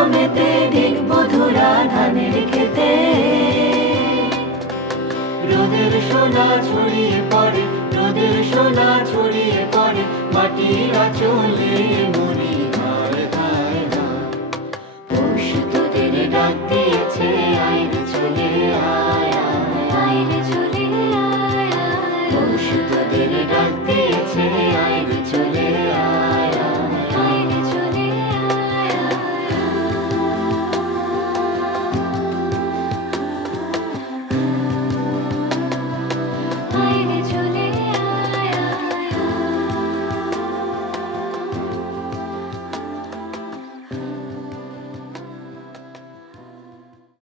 জমেতে দেখব ধরা ধানের খেতে রোদের সোনা ছড়িয়ে পড়ে, রোদের সোনা ছড়িয়ে পড়ে, মাটির আচলে মরি তোদের ডাক দিয়েছে, আইন চলে আয় আয় আইন চলে আয় তোদের ডাক